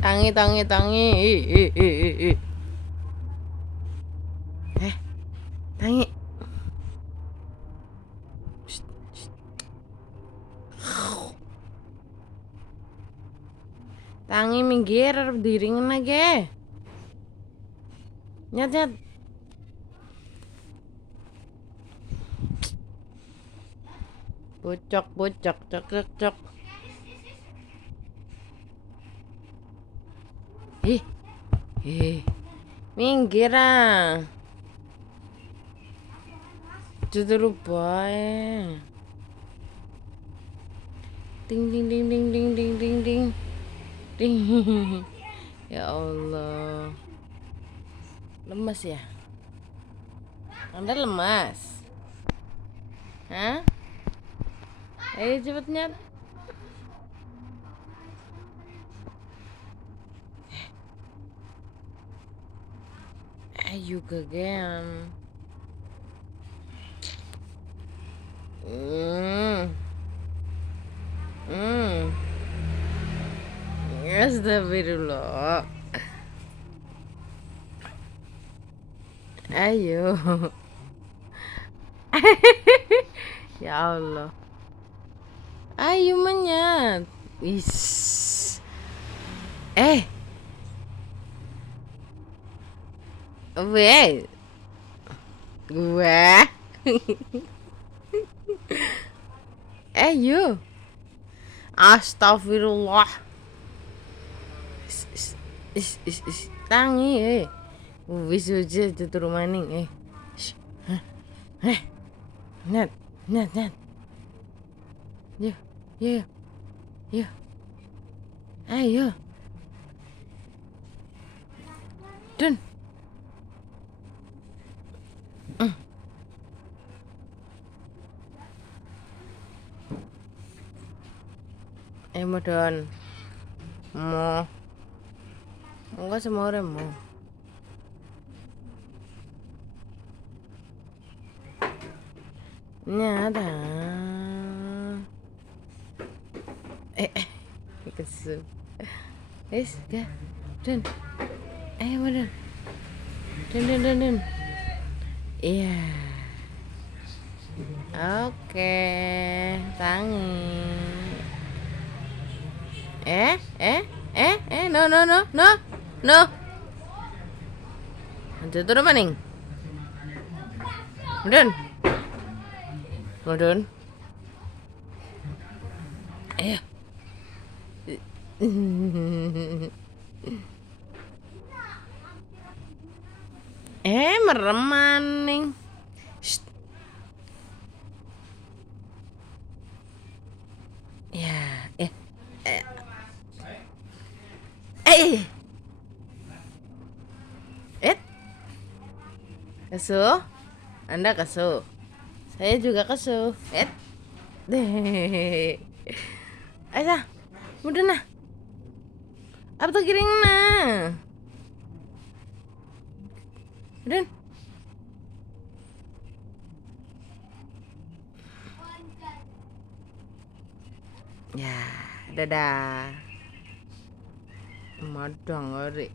Tangi. Tangi. Shh, shh. Tangi minggir, diringin lagi. Nyat. Bocok, cok. Minggir ah. Tidur bae. Ding. Ding. Ya Allah. Lemas ya? Anda lemas? Hah? Ayo cepet nyat. Ayo gagean. Astagfirullah. Ayo. Ya Allah. Ayo menyat. Is. Weh. Gua. Ayo. Astagfirullah. Is. Tangi wis aja tutur maning Net. Yo. Ayo. Dun. Modon. Mau. Enggak semua orang mau. Nyata. Kesu. Ga. Dun. Modon. Dun. Iya. Oke. Tangi. No. Tutur maning. Modon. Ayo. Merem maning. Ya. Kesu? Anda kesu? Saya juga kesu. Deh. Ayo, mudah nah. Apa tuh kiring nah? Dan. Ya, dadah. Madang ari.